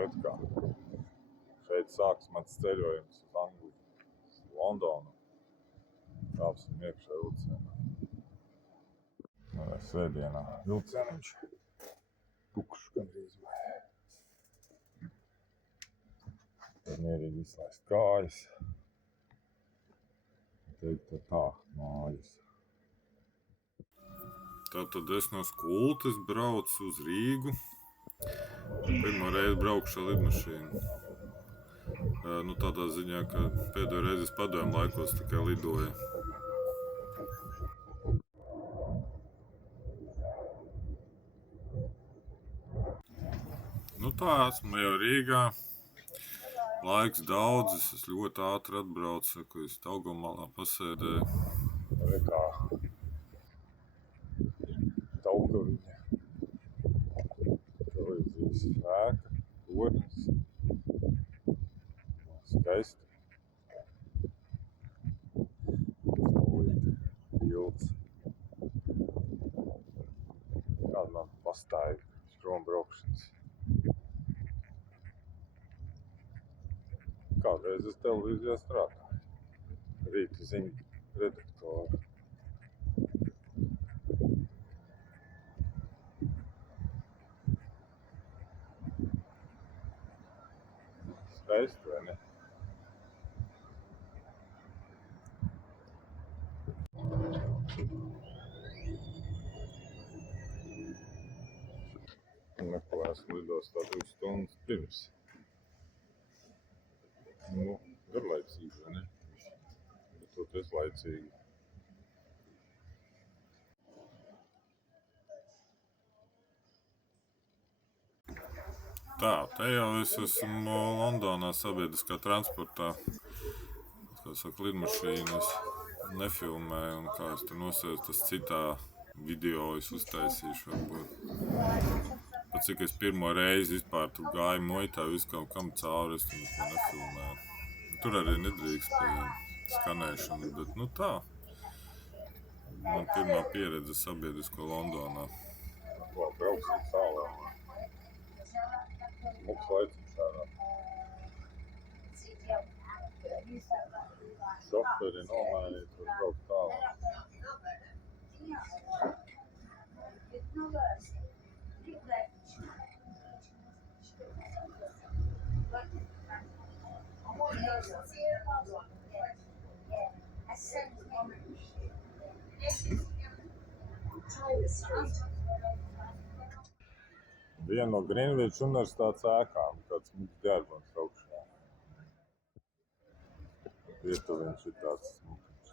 redz kā. Šeit sāks mans ceļojums uz Angliju, uz Londonu. Kāpsim iekšā vilcienā. Svētdienā vilcieniņš tukšs gandrīz vai. Tad mierīgi izlaist kājas. Teikt tā, mājas. Tātad es no Skultes braucu uz Rīgu. Pirmo reizi braukšu ar lidmašīnu. Nu, tādā ziņā, ka pēdējo reizi es padomju laikos tikai lidoju. Nu tā, esmu jau Rīgā. Laiks daudz, es ļoti ātri atbraucu, ko es Taugumalā pasēdēju. Rekā. Taugaviņa. Televīzijas ēka, tornis. Skaisti. Saulīte, tilts. Kāda man pastāja strombraukšanas. Kādreiz es televīzijā strādāju. Rīta ziņu redaktoru. Skaisti, vai ne? Neko esmu lidostā 2 stundas pirms. Nu, garlaicīgi, vai ne? Bet toties laicīgi. Tā, te jau es esmu Londonā sabiedriskā transportā. Kā saka, lidmašīnas nefilmēju un kā es tur nosēdu, tas citā video es uztaisīšu varbūt. Pat cik es pirmo reizi vispār tur gāju muitā, viskam kam cauri, es tur neko nefilmēju. Tur arī nedrīkst skanēšanu, bet nu tā. Man pirmā pieredze sabiedrisko Londonā. Ko, brauksim tālā? Mums laicīgs tādā. Šoferi nomainīt, var braukt tālā. Viena no Greenwich universitātes ēkām, kāds mums ģērbons augšā. Vietuviņš ir tāds smukiņš.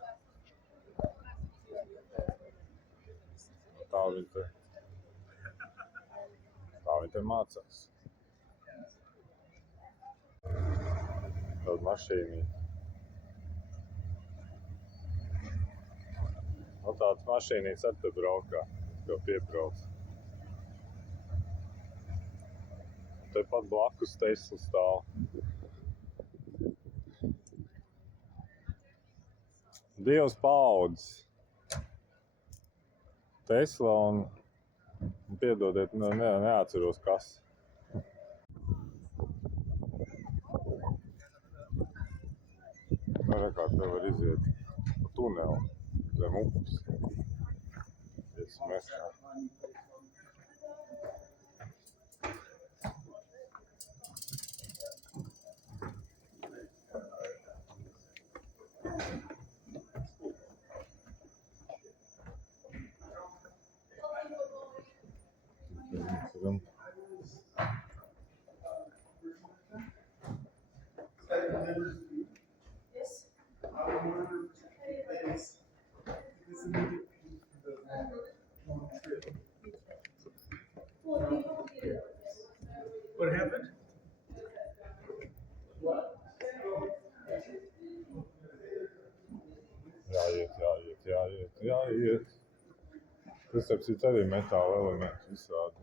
Tā viņi te mācās. Tāda mašīnīte. Nu tāds mašīnītes ar te braukā, jau piebrauc. Tepat blakus Tesla stāv. Divas paaudzes. Tesla un piedodiet, neatceros kas. Nu, rekā, te var iziet pa tuneli zem upes. Iesim mestā. What happened? Jāiet. Tas arī metāla elementi visādi.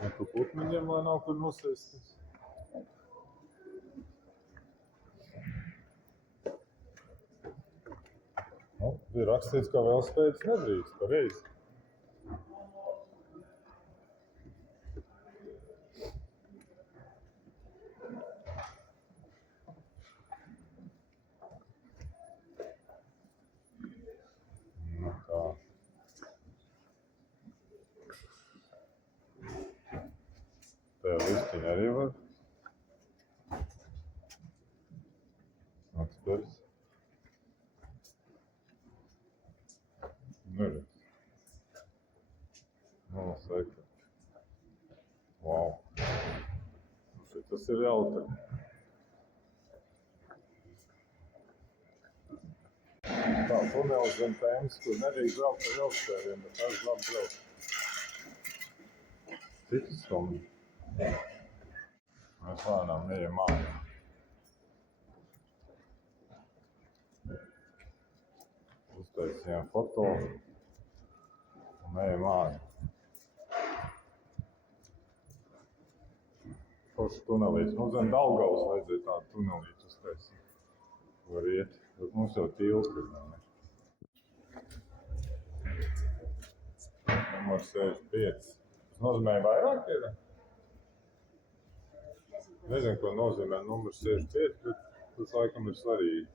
Un pa putniņiem, lai nav kur nosēsties. Nu, ir rakstīts, ka velospēdas nedrīkst, pareizi. Tajā listiņā arī var. Atspērs. Neredz. Nosaika. Wow. Tas ir jautri. Tā, tunelis zem Tēmas, kur nedrīkst braukt ar vilkstēriem, bet tas labi braukt. Citas stundu. Mēs lēnām ejam mājā. Uztaisījām foto un ejam mājā. Forši tunelīts. Mums zem Daugavas vajadzēja tādu tunelītu uztaisīt. Var iet, bet mums jau tilti. Numur 65. Tas nozīmē vairāk ir? Nezinu, ko nozīmē numur 65, bet tas laikam ir svarīgi.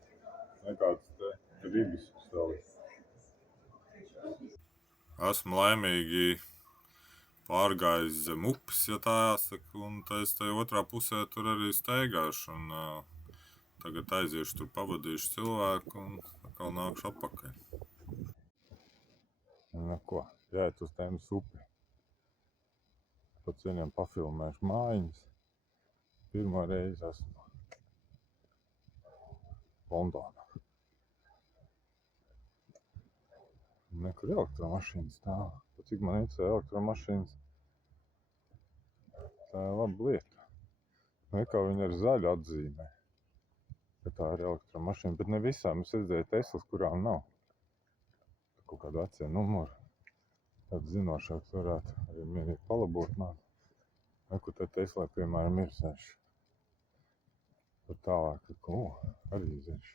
Nekāds te ribis stāvis. Esmu laimīgi pārgājis zem upes, ja tā jāsaka, un es te otrā pusē tur arī steigāšu, un tagad aiziešu tur pavadīšu cilvēku, un atkal nākšu atpakaļ. Nu ko, jāiet uz Tēmas upi. Pats vieniem pafilmēšu mājiņas. Pirmo reizi esmu Londonā. Nekur elektromašīnas stāv. Cik man interesē elektromašīnas, tā ir laba lieta. Nekā viņa ar zaļu atzīmē, ka tā ir elektromašīna, bet ne visām. Es redzēju Teslas, kurām nav. Kaut kādu vecie numuru. Tad zinošāks varētu arī mierīgi palabot nāk. Nekur te Teslai, piemēram, ir seši. Bet tālāk, ko arī zeši.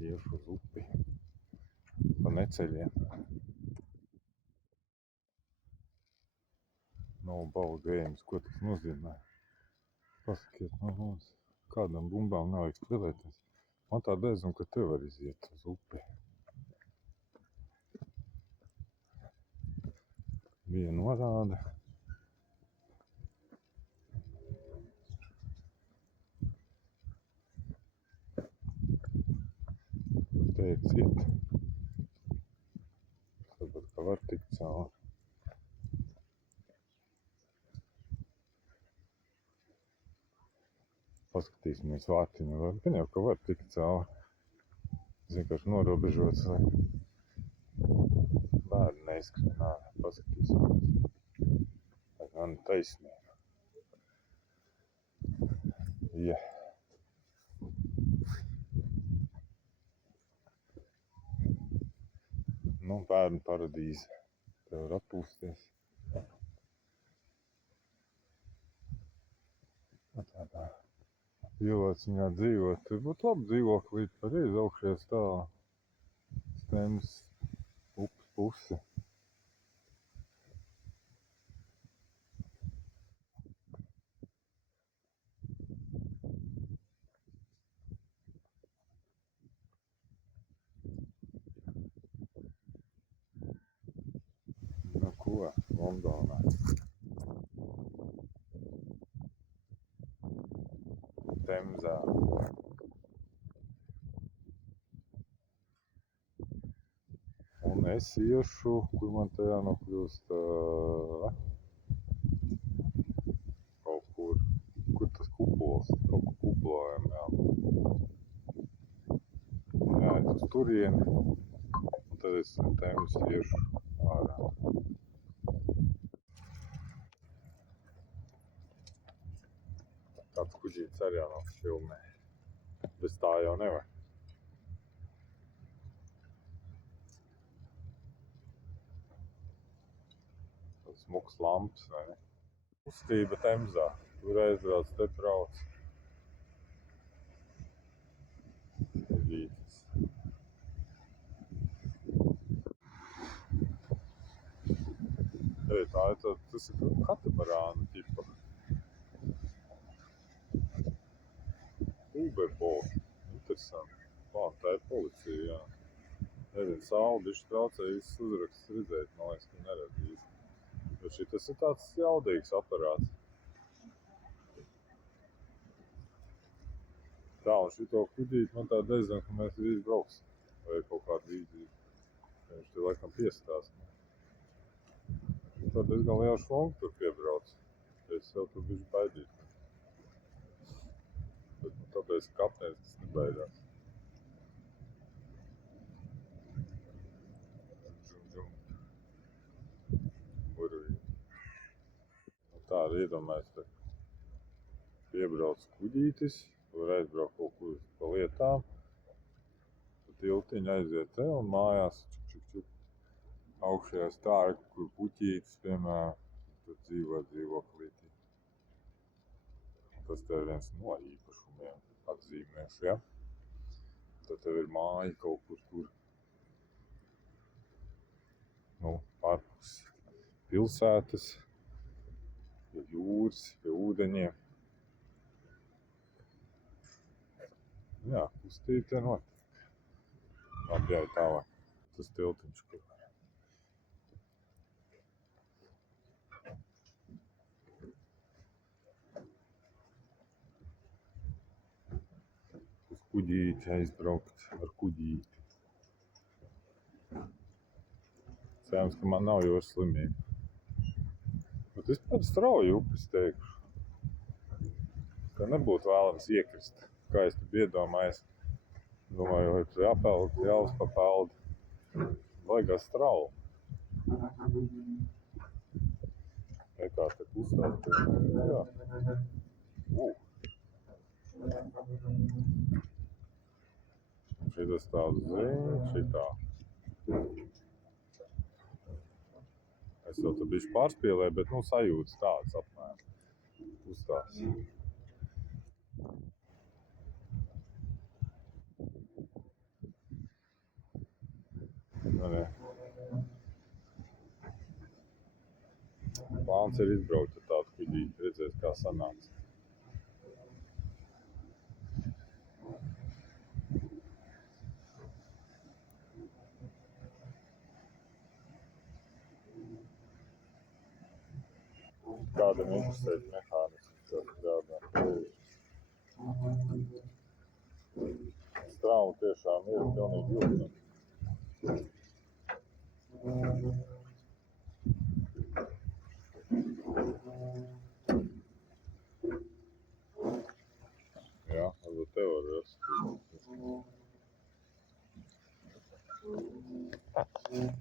Iešu uz upi pa neceļiem. No ball games, ko tas nozīmē? Pasakiet, no mums kādam bumbām nevajag spēlēties. Man tā dezuma, ka te var iziet uz upi. Bija norāde. Teiks iet. Varbūt, ka var tikt cauri. Paskatīsimies vārtiņu. Gan jau, ka var tikt cauri. Es vienkārši norobežots, lai bērni neizskrien ārā. Paskatīsimies. Vai man taisnība. Ja. Nu, bērnu paradīze. Te var atpūsties. Tādā pilociņā dzīvot. Tur būtu labi dzīvoklīt pareizi augšējā stāvā. Tēmas upes puse. Nu ko, Londonā. Temzā. Un es iešu, kur man te jānokļūst kaut kur. Kur tas kupols? Kaut kur kuplojam, jā. Un jāiet uz turieni. Un tad es Tēmas iešu ārā. Tāds kuģītis arī jānofilmē. Bez tā jau nevar. Tāds smuks lamps, vai ne? Kustība Temzā. Tur aizbrauc, te brauc. Kuģītis. Tā ir tas ir katamarāna tipa. Uberbolt. Interesanti. Tā ir policija, jā. Nezinu, saule bišķi traucēja visus uzrakstus redzēt, man liekas, ka neredz īsti. Bet šitas ir tāds jaudīgs aparāts. Tā, un šito kuģīt man tā dezina, ka mēs drīz brauksim. Vai kaut kāda vīzība. Viņš te laikam piestās. Tad diezgan liela šlonga tur piebrauc. Es jau tur bišķi baidīt. Bet tāpēc kapteinis tas nebaidās. Tā arī iedomājas, ka piebrauc kuģītis, var aizbraukt kaut kur pa lietām, pa tiltiņu aiziet te un mājās čuk. Augšējā stāra, kur puķītis, piemēram, tur dzīvo dzīvoklītī. Tas tev ir viens no īpašumiem atzīmēšu, ja? Tad tev ir māja kaut kur tur, ārpus pilsētas, pie jūras, pie ūdeņiem. Jā, kustība te notiek. Labi, jau tālāk. Tas tiltiņš, kur. Uz kuģīti aizbraukt ar kuģīti. Cerams, ka man nav jūras slimība. Bet vispār strauji upes teikšu. Ka nebūtu vēlams iekrist. Kā es tad iedomājies. Domāju, vai tur jāpeld, jāuzpapeld. Baigās strauji. Kā te kustās. Jā. Šitas tāds ziņš, šitā. Es jau tur bišķi pārspīlēju, bet sajūtas tādas apmēram. Kustās. Plāns ir izbraukt ar tādu kuģīti, redzēt, kā sanāks. Kādam interesēt mehānismu, kas strādā. Strauma tiešām ir pilnīgi jūtama. Jā, varbūt tev var rast.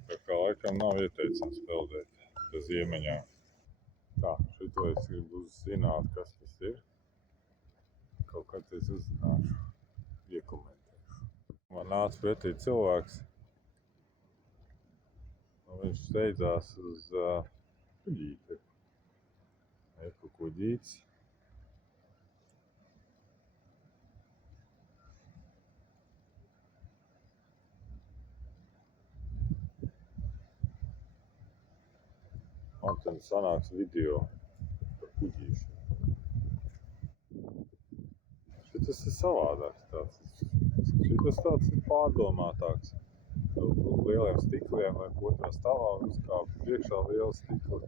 Tā kā laikam nav ieteicams peldēt bez iemeņām. Tā, šito es gribu zināt, kas tas ir. Kaut kad es uzzināšu, iekomentēšu. Man nāca pretī cilvēks. Viņš steidzās uz kuģīti. Eku kuģītis. Man tad sanāks video par kuģīšanu. Šitas ir savādāks tāds. Šitas tāds ir pārdomātāks. Lieliem stikliem vai otrā stāvā uzkāp priekšā liela stikla.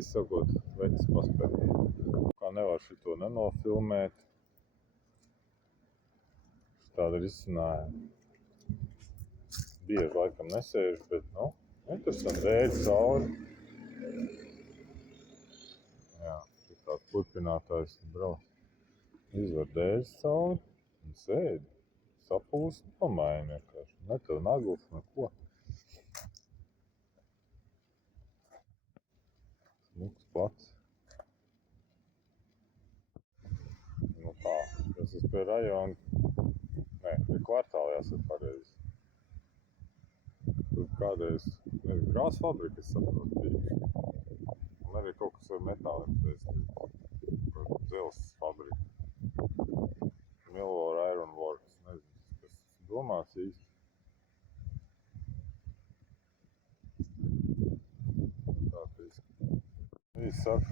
Izsakot, vecs paspēja. Kā nevar šito nenofilmēt. Tāda risinājuma. Bieži laikam nesēžu, bet, interesanti dēļ cauri. Jā, tāds turpinātājs brauc. Izvar dēļ cauri un sēdi. Sapūst, pamaini vienkārši. Ne tev nagls, neko. Smuks plats. Tā, tas ir pie rajona. Nē, pie kvartāla jāsaka pareizi. Tur kādreiz, krāsu fabrika, es saprotu, bija. Un arī kaut kas ar metāliem saistīts. Dzels fabrika. Millwall Iron Works, nezinu, kas domāts īsti. viņi saka,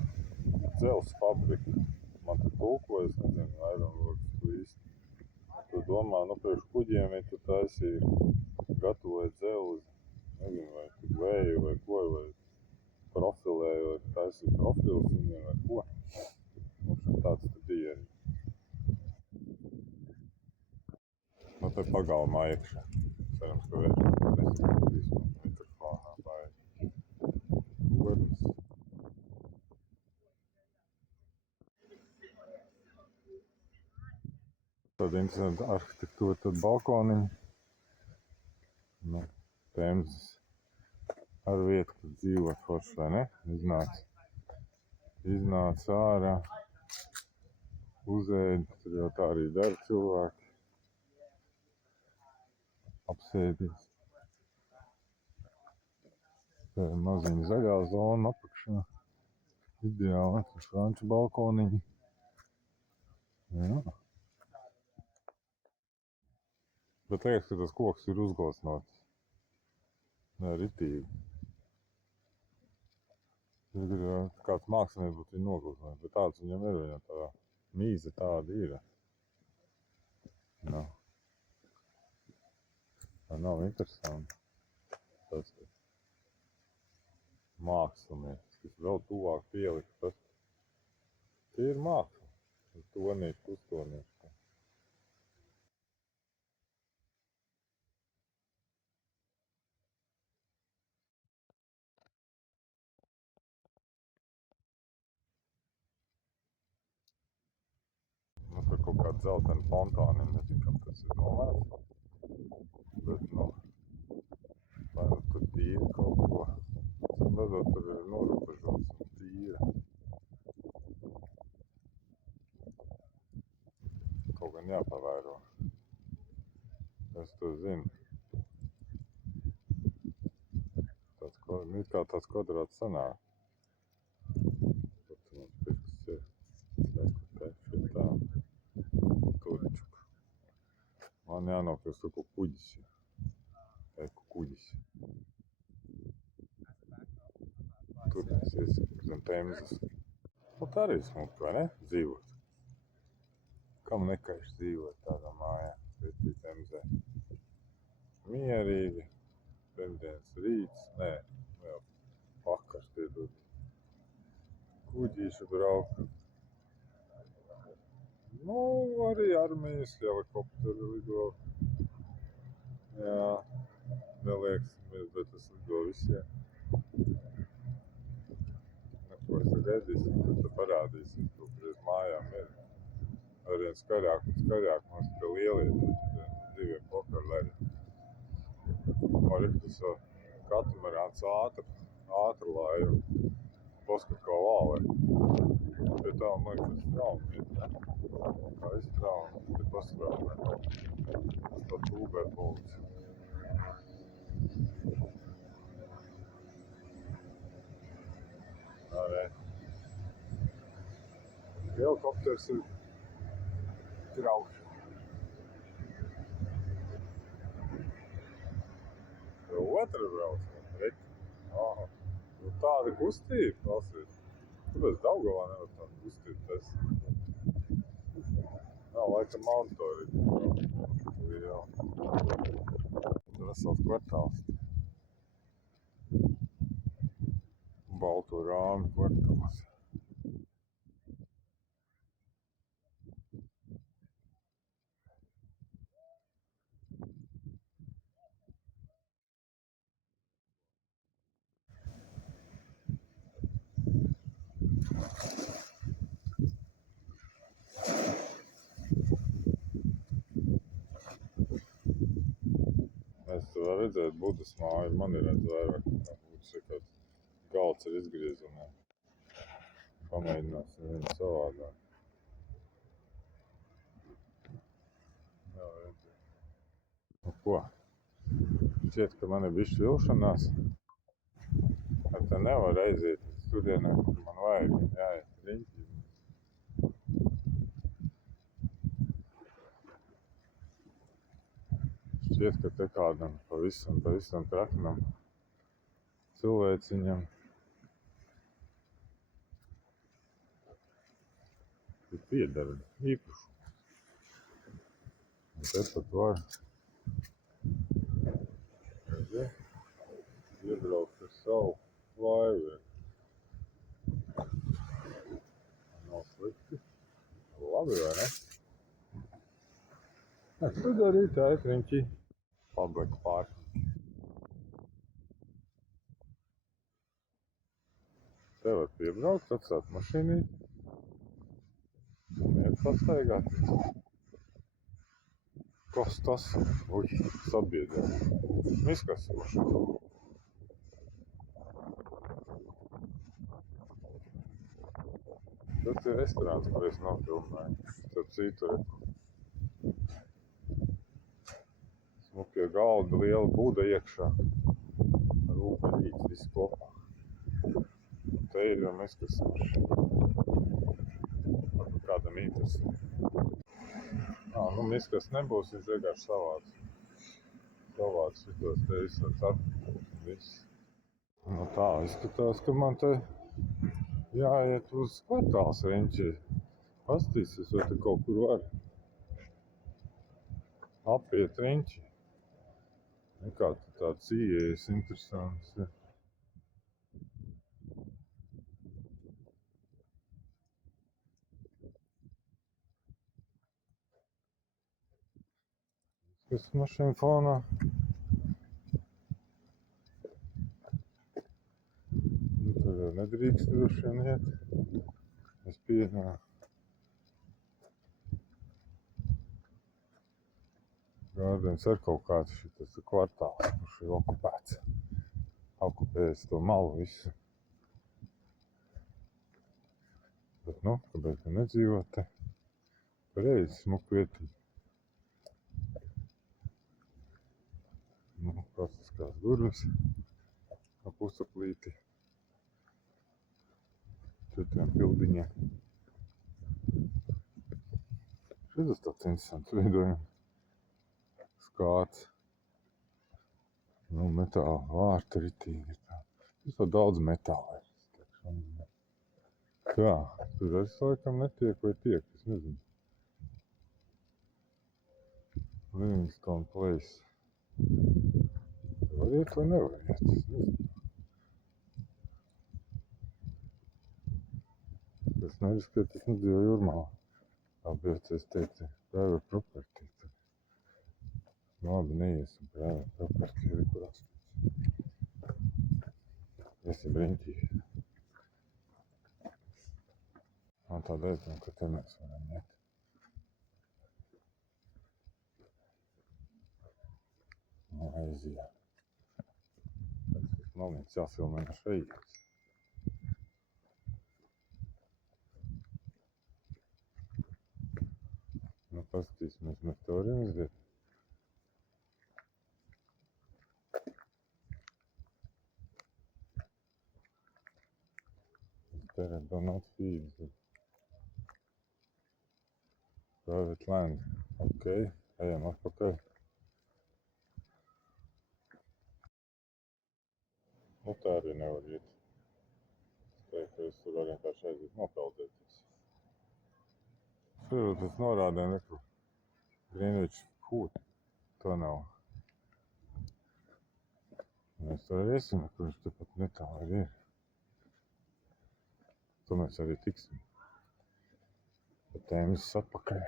dzels fabrika. Man te tulko, es nezinu, vairumloks tu īsti. Tu domā, nu, priekš kuģiem viņi tu taisīja, gatavoja dzelzi. Nezinu, vai tu vēju vai ko, vai profilēju, vai taisīja profils viņiem vai ko. Mums tāds te bija arī. Nu, te pagalmā iekšā. Cerams, ka vērš nesakotīs man mikrofonā baigi. Gordas. Tāda interesanta arhitektūra, tad balkoniņi. Nu, Temzes ar vietu, kur dzīvot forši, vai ne? Iznāc ārā, uzēdi, tur jau tā arī dara cilvēki. Apsēdies. Tā ir maziņa zaļā zona apakšā. Ideāli, tur franču balkoniņi. Jā. Bet liekas, ka tas koks ir uzglasnots. Nē, ritīgi. Kāds mākslinieks būtu viņu noglasnojis, bet tāds viņam ir, viņam tā mīze tāda ir. Tā nav interesanti. Tas mākslinieks, kas vēl tuvāk pielika, tas tie ir māksla. Tonīši, pustonīši. Nu, tur kaut kāda dzeltena fontāna, nezinu, kam tas ir domāts. Bet, nu, vai nu tur tīri kaut ko. Cim redzot, tur ir norobežots un tīra. Kaut gan jāpavēro. Es to zinu. It kā tāds kvadrāts sanāk. Tur man pirks ir. Te šitā. Turčuk. Man jānokļūst kaut ko kuģis. Eku kuģis. Tur mēs iesim zem Temzes. Nu, tā arī smuka, vai ne? Dzīvot. Kam nekaiš dzīvot tādā mājā? Pretī Temzē. Mierīgi. Pirmdienas rīts. Nē, vēl vakars piedod. Kuģīši brauka. Nu, arī armijas helikopteri lido. Jā, nelieksimies, bet tas lido visiem. Ko es gaidīsim, kad tu parādīsim, ko priez mājām ir. Arvien skaļāk un skaļāk mums te lielie diviem pokarleļi. Tas katamarāns ātri lāja un poskat kā vālē. Pie tā man liekas straumi ir, ne? Kā ir straumi, te pastraumē. Tā tūbē pulci. Arī. Helikopters ir grauši. Otra brauc, reti. Aha. Nu, tāda kustība, klausies. Kāpēc Daugavā nevar tādu kustību taisīt? Nav laikam monitori. Jā. Vesels kvartāls. Balto rāmi kvartāls. Es varu redzēt Budas māju, man ir redz vairāk. Būtu sakāt, galds ir izgriezumā. Pamēģināsim viņu savādāk. Jā, redzēt. Nu ko? Šķiet, ka man ir bišķi vilšanās. Ar te nevar aiziet uz turienē, kur man vajag. Jāiet riņķī. Šķiet, ka te kādam pavisam traknam cilvēciņam ir piedara īpašums. Un te pat var iebraukt ar savu laivu. Nav slikti. Labi, vai ne? Tad arī tā ir riņķi public parking. Te var piebraukt, atstāt mašīnī un iet pastaigāt. Kas tas? Uj, sabiedrē. Miskas mašīna. Tas ir restorāns, kur es nofilmēju. Starp citu, smukie galdi, liela būda iekšā. Rūpīgi viss kopā. Te ir jau miskas mašīna. Kādam interesē. Nu, miskas nebūs, viņš vienkārši savāds šitos te izsats atpakaļ. Viss. Nu tā izskatās, ka man te jāiet uz kvartāls riņķi. Pastīsies, vai te kaut kur var apiet riņķi. Nekā tāds ieejas interesants. Kas mašīna fonā? Nu, tur jau nedrīkst droši vien iet. Es pieņēmu. Gārdens ar kaut kāds šitas kvartāls, kurš ir okupēts. Okupējis to malu visu. Bet, nu, kāpēc tu nedzīvo te? Pareizi, smuku vietīgi. Nu, klasiskās durvis. Ap pusaplīti. Četriem pildiņiem. Šitas tāds interesants veidojums. Skāts. Nu, metāla vārta ritīgi ir tā. Vispār daudz metāla ir. Jā, tur es laikam netiek vai tiek, es nezinu. Livingstone Place. Var iet vai nevar iet, es nezinu. Es neriskētu, es nedzīvoju Jūrmalā. Tāpēc es teicu, private property. Labi, neiesim private property, ir kur atstāts. Iesim riņķī. Tā dēļ, ka te mēs varam iet. Nu, aiziet. Tas nav viens jāfilmē no šeit. Nu, paskatīsimies, mēs to varam izdarīt. There do not feed the private land. Ok, ejam atpakaļ. Nu, tā arī nevar iet. Es teiktu, ka es tur var vienkārši aiziet nopeldēties. Šur tas norādēm nekur. Greenwich Food. To nav. Mēs tur arī iesim, kur viņš tepat netāli ir. To mēs arī tiksim. Bet tēm viss atpakaļ.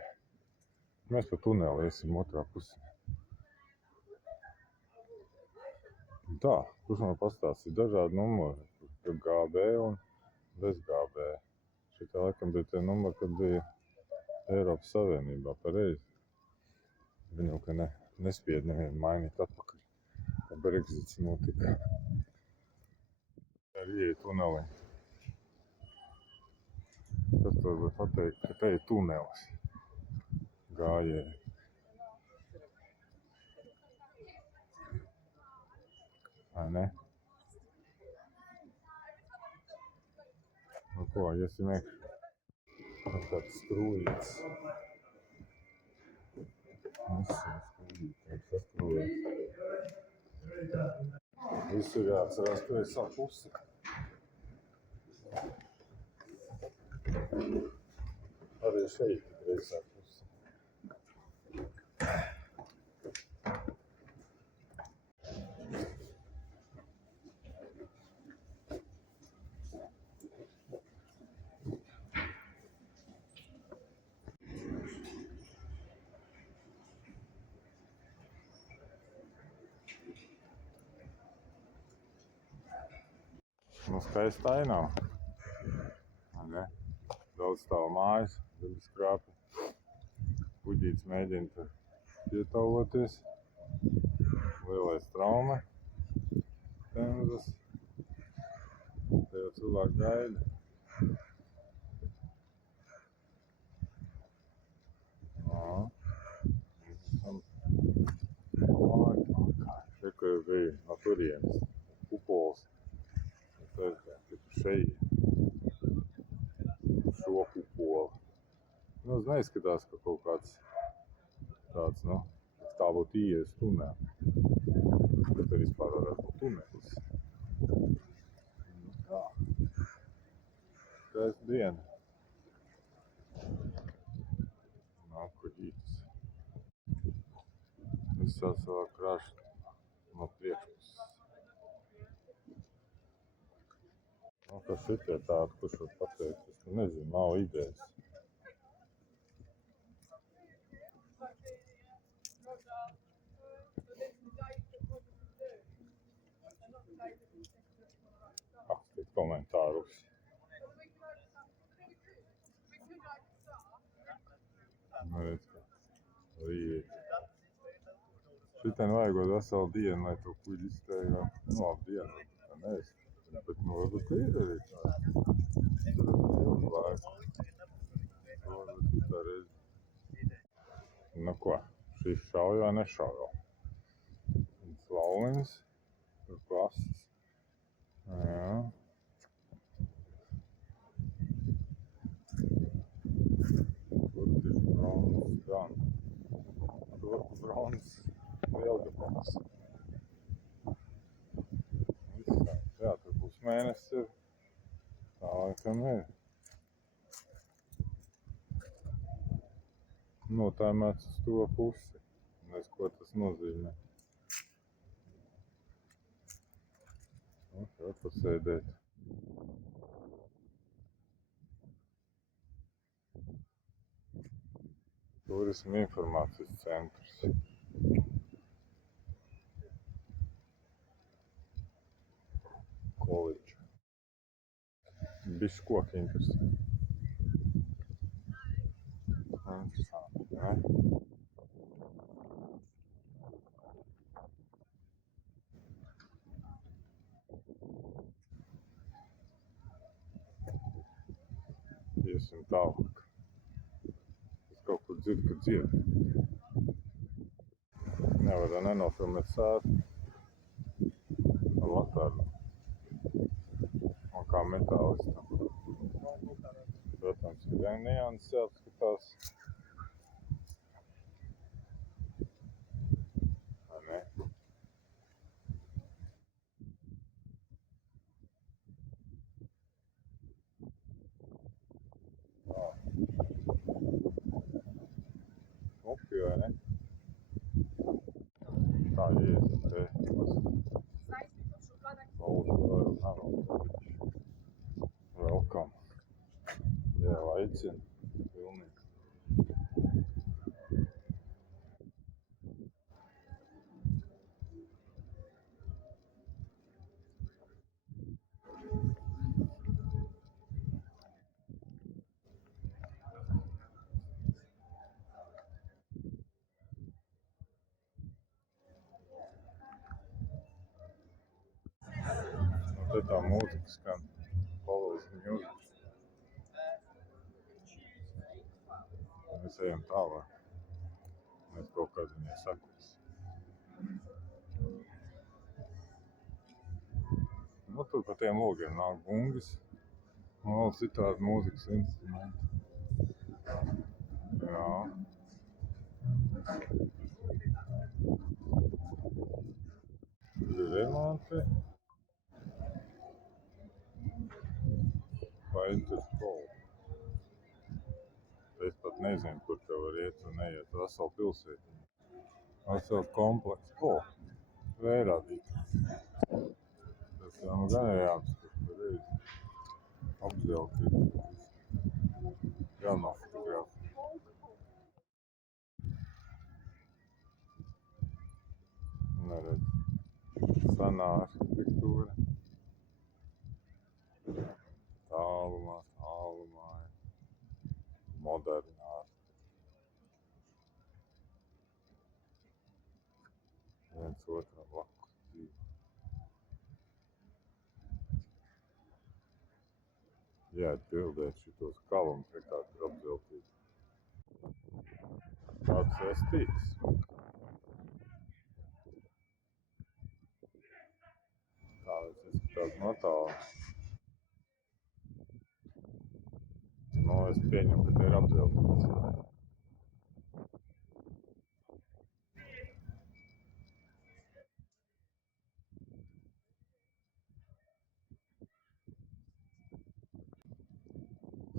Mēs pa tuneli iesim otrā pusē. Tā, kurš man pastāstīja dažādi numuri. Tur GB un bez GB. Šitā laikam bija tie numuri, kad bija Eiropas Savienībā pareizi. Viņu, ka nespied nevienu mainīt atpakaļ. Ka Brexits notika. Arī ieja tunelī. Kas to var pateikt, ka te ir tunelis. Gājēji. Vai ne? Nu ko, iesim iekšā. Tāds skrūjīts. Visu jāatcerās, ka es savu pusi. Arī arī šeit reizē pusi. Nu, skaista ainava. Ne? Daudz stāv mājas, dabas krāpi. Puģītis mēģina tur pietauloties. Lielais traume. Temzas. Te jau cilvēki gaida. Šeit bija no turienes kupols. Tas šeit šo kupolu. Nu, es neizskatās, ka kaut kāds tāds, nu, tā būtu ieejas tunē. Bet te vispār varētu būt tunelis. Tā. Skaista diena. Nav kuģītis. Visā savā krāšņā no priekšpuses. Nu, kas šitie tādi, kurš var pateikt? Es nezinu, nav idejas. Rakstīt komentārus. Redz, ka līdzi. Šitien vajag veselu dienu, lai to kuģi izsteigā. Nu, labi dienu, tā neesi. Bet, nu, varbūt ir arī tā. Tur ir ilgi laika. Varbūt tā reizi. Nu, ko? Šis šauj vai nešauj? Slaunis. Tur klases. Jā. Tur tieši bronzes gan. Tur bronzes lielgabals. Jā, tur būs mēnesis ir. Tā laikam ir. Notaimēts uz to pusi. Nes, ko tas nozīmē. Nu, šeit pasēdēt. Turisma informācijas centrs. Koledža. Bišķi koki interesanti. Interesanti, ne? Iesim tālāk. Es kaut kur dzirdu, ka dzied. Nevar nenofilmēt sēti. Ar latāru. Un kā metālistam. Protams, ir gan nianses jāapskatās. Vai ne? Tā. Smuki, vai ne? Tā iesim te. Welcome. Jā, aicinu. Pilnīgi. Nu, te tā mūzika skan. Follows music. Mēs ejam tālāk. Mēs kaut kādā viņai sakos. Nu, tur pa tiem logiem nāk bungas. Un vēl citādi mūzikas instrumenti. Jā. Tur ir remonti. Painters Call. Es nezinu, kur tev var iet un neiet. Veselu pilsētu. Vesels komplekss. Vērādīt. Tas jau nu gan ir jāapskata. Apzeltīt. Jānofotografē. Neredz. Senā arhitektūra. Tālumā. Modernā. Viens otram blakus dzīvo. Jāatbildēt šitos kalumus, kā tur apzeltīt. Tāds estīts. Tāds izskatās no tālu. Es pieņemu, ka te ir apzeltīts.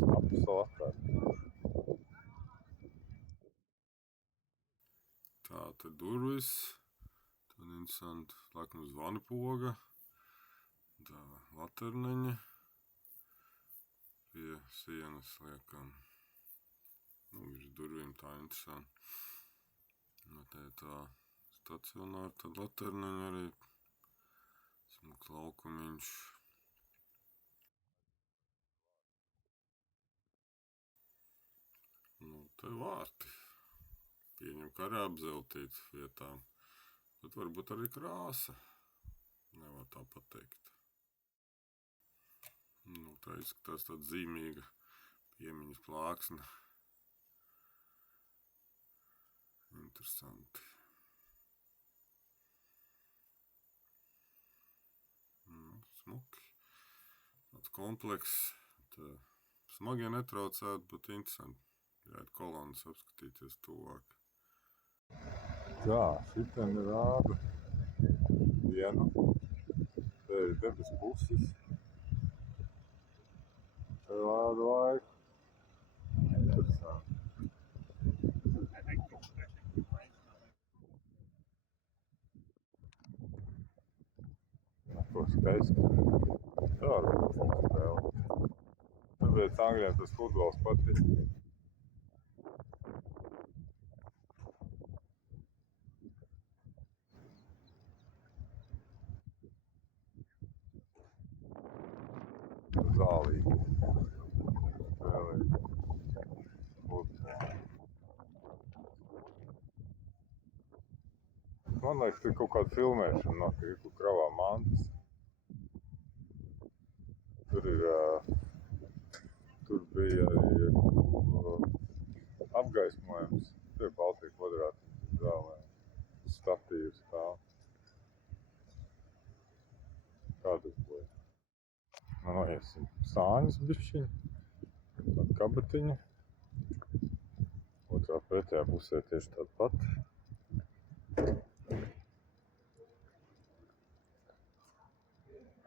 Skapis vēl atvērt. Tā te durvis. Tad interesanti laikam zvana poga. Tā laterneņa. Pie sienas liekam. Virs durvīm tā interesanti. Te tā stacionāra, tad laterneņa arī. Smuks laukumiņš. Te vārti. Pieņem, ka arī apzeltīts vietām. Bet varbūt arī krāsa. Nevar tā pateikt. Tā izskatās tāda zīmīga piemiņas plāksne. Interesanti. Smuki. Tāds komplekss. Smagie netraucētu, bet interesanti. Jāiet kolonas apskatīties tuvāk. Tā, šitien rāda dienu. Te ir debes puses. Te rāda laiku. Interesanti. Ko skaisti. Tā ir futbola spēle. Tāpēc Anglijā tas futbols patīk. Zālīgi. Spēlīgi. Futbolu. Man liekas, tur kaut kāda filmēšana notiek, kur kravā mantas. Tur bija arī apgaismojums. Tur ir Baltija kvadrātiņas zālē. Statīvs tā. Kādas bija? Noiesim sāņas bišķiņi. Tāda kabatiņa. Otrā pretējā pusē tieši tāda pat.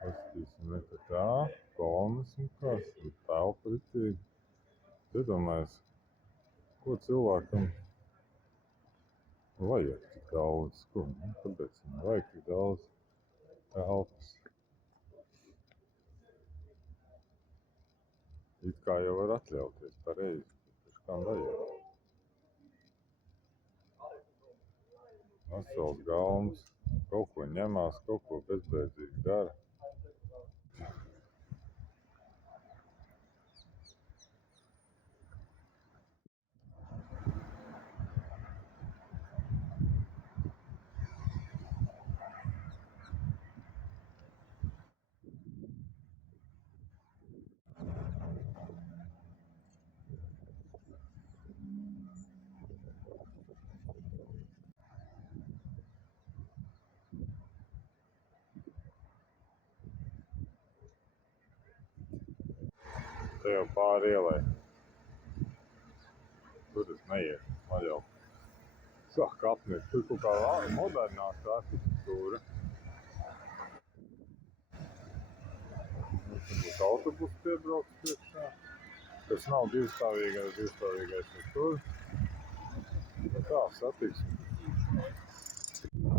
Paskatīsim lieta tā. Kolonas un kas. Telpa ritīgi. Iedomājies, ko cilvēkam vajag tik daudz. Kāpēc viņam vajag tik daudz telpas? It kā jau var atļauties pareizi. Taču kā vajag. Vesels galms. Kaut ko ņemās, kaut ko bezbeidzīgi dara. Te jau pāri ielai. Tur es neiešu. Man jau sāk apniekt. Tur kaut kā modernāka arhitektūra. Tur būs autobusu piebrauks priekšā. Tas nav divstāvīgais ir tur. Tā, satiksme.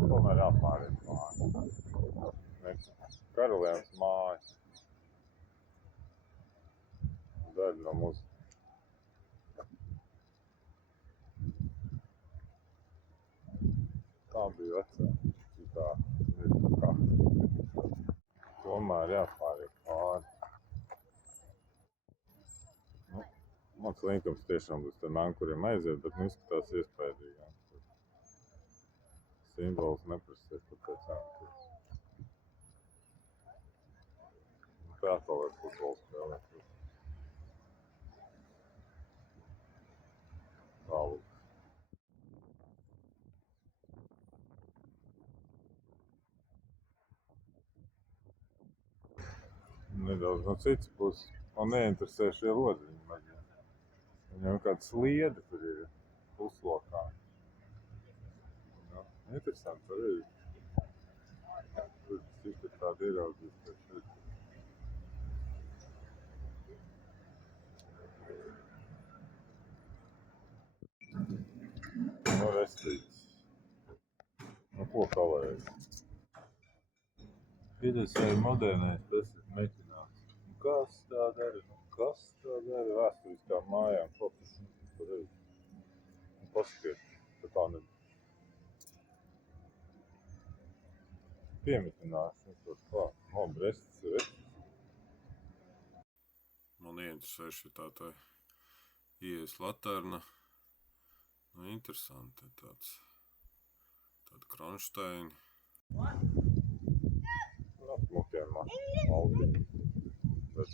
Tomēr jāpāriet māja. Karalienes māja. Daļa no mūsu. Tā bija vecā. Tā ir kā. Tomēr jāpāriet pāri. Mans linkums tiešām būs tam ankuriem aiziet, bet izskatās iespējīgāk. Simbols neprasīs, kāpēc ankuris. Tā atkal var futbolu spēlēt. Tālāk. Nedaudz no citas puses. Man neinteresē šie lodziņi. Viņam kāda sliede tur ir puslokā. Interesanti arī. Tur cik ir tāda ieraudzīt. No restītes. Ko kalējas? Piedesēja modernais, tas ir meķināts. Kas tā dara? Vēsturiskā mājām. Paskiet, ka tā ne... Piemitināšu. Brestas ir. Man ieinteresē šitā tā ieejas laterna. Interesanti. Tāda kronšteini. Smukiem maldiņi. Bet,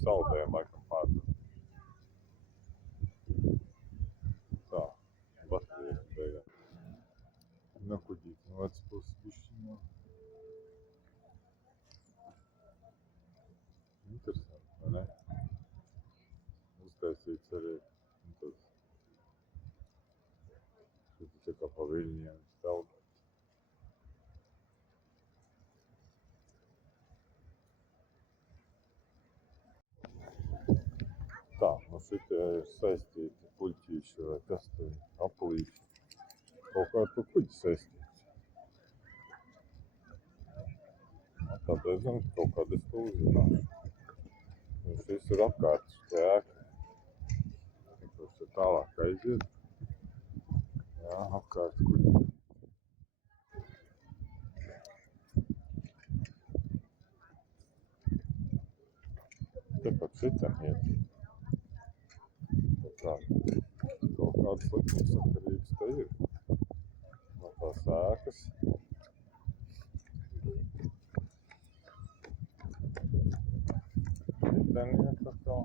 saldējiem laikam pārdod. Tā, baterija beigās. Nakudīt no otras puses bišķiņā. Interesanti, vai ne? Uztaisīts arī tāds. Šeit kā pa viļņiem stelbēt. Tā, šitie ir saistīti puļķīši vai kas te ir, aplīši. Kaut kā ar to kuģi saistīts. Tā diezgan kaut kāda es to uzzināšu. Šis ir apkārt ēka. Vienkārši te tālāk aiziet. Jā, apkārt kuģi. Tepat šitam iet. Kaut kādas likumsakarības te ir. No tās ēkas. Šitien iet atkal.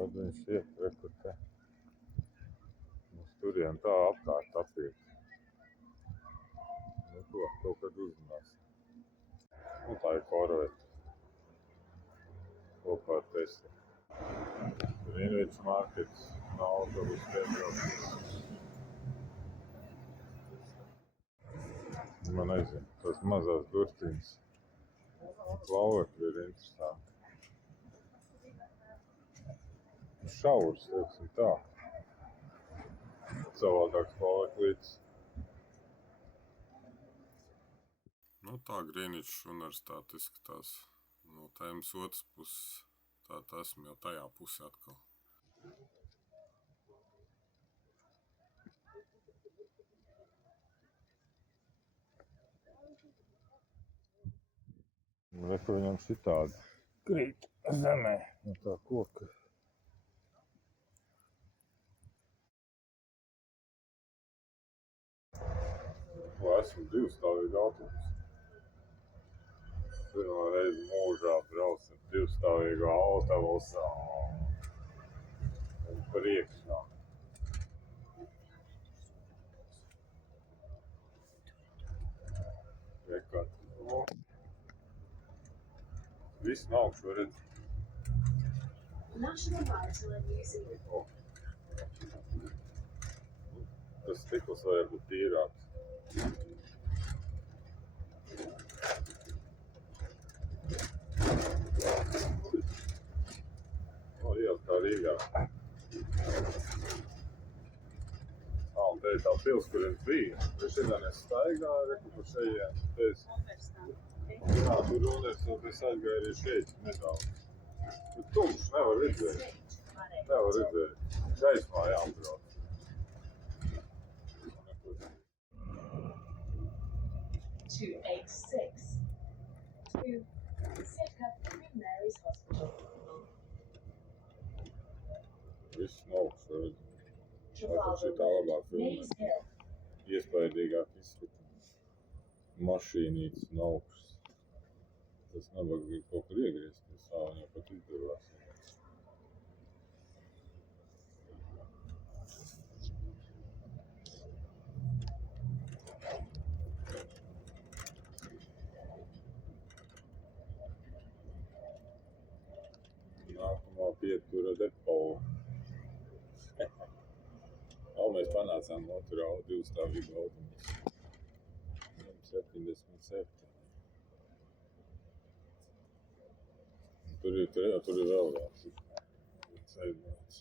Tad viņš iet, rekur te. Mums turien tā apkārt apiet. Kaut kad uzzinās. Tā ir korveta. Kopā ar Tesla. Tur Invičs markets, autobus piebraucis. Man nezinu, tās mazās durtiņas. Klauvekļi ir interesanti. Šaurs, teiksim tā. Savādāks klauveklītis. Tā Grīničs universitāte izskatās. No tēmas otras puses. Tā esmu jau tajā pusē atkal. Reku viņam šitādi krīt zemē no tā koka. Esmu divstāvīgi autobusi. Pirmā reize mūžā braucam divstāvīgu autobusā. Un priekšā. Rekat. Viss no augšu var redzēt. O. Tas stikls vajag būt tīrāks. O, iela kā Rīgā. Un te ir tā pils, kur es biju. Es šodien es staigāju, reku pa šejien. Jā, tur universitāte es aizgāju arī šeit nedaudz. Tur tumšs, nevar redzēt. Nevar redzēt. Gaismā jābrauc. 286 to Sidcup Queen Mary's Hospital. Viss no augšu var redzēt. Trafalgar šī tā labāk Road, Maze filmē. Hill. Iespaidīgāk izskatās. Mašīnītes no augšas. Tas nabaga grib kaut kur iegriezties. Viņam pat izdevās. Nākamā pietura depo. Mēs panācām otru divstāvīgu autobusu. 77. Tur ir vēl viens. Ceļots.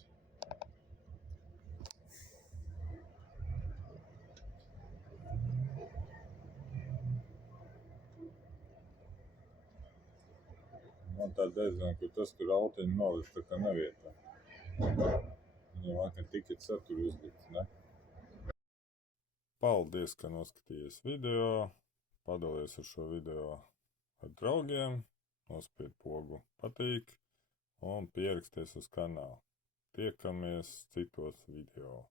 Man tā diezgan, ka tas tur autiņu noliks tā kā nevietā. Viņam vakar tiket saturu uzlikts, ne? Paldies, ka noskatījies video. Padalies ar šo video ar draugiem. Nospied pogu patīk un pieraksties uz kanālu. Tiekamies citos video.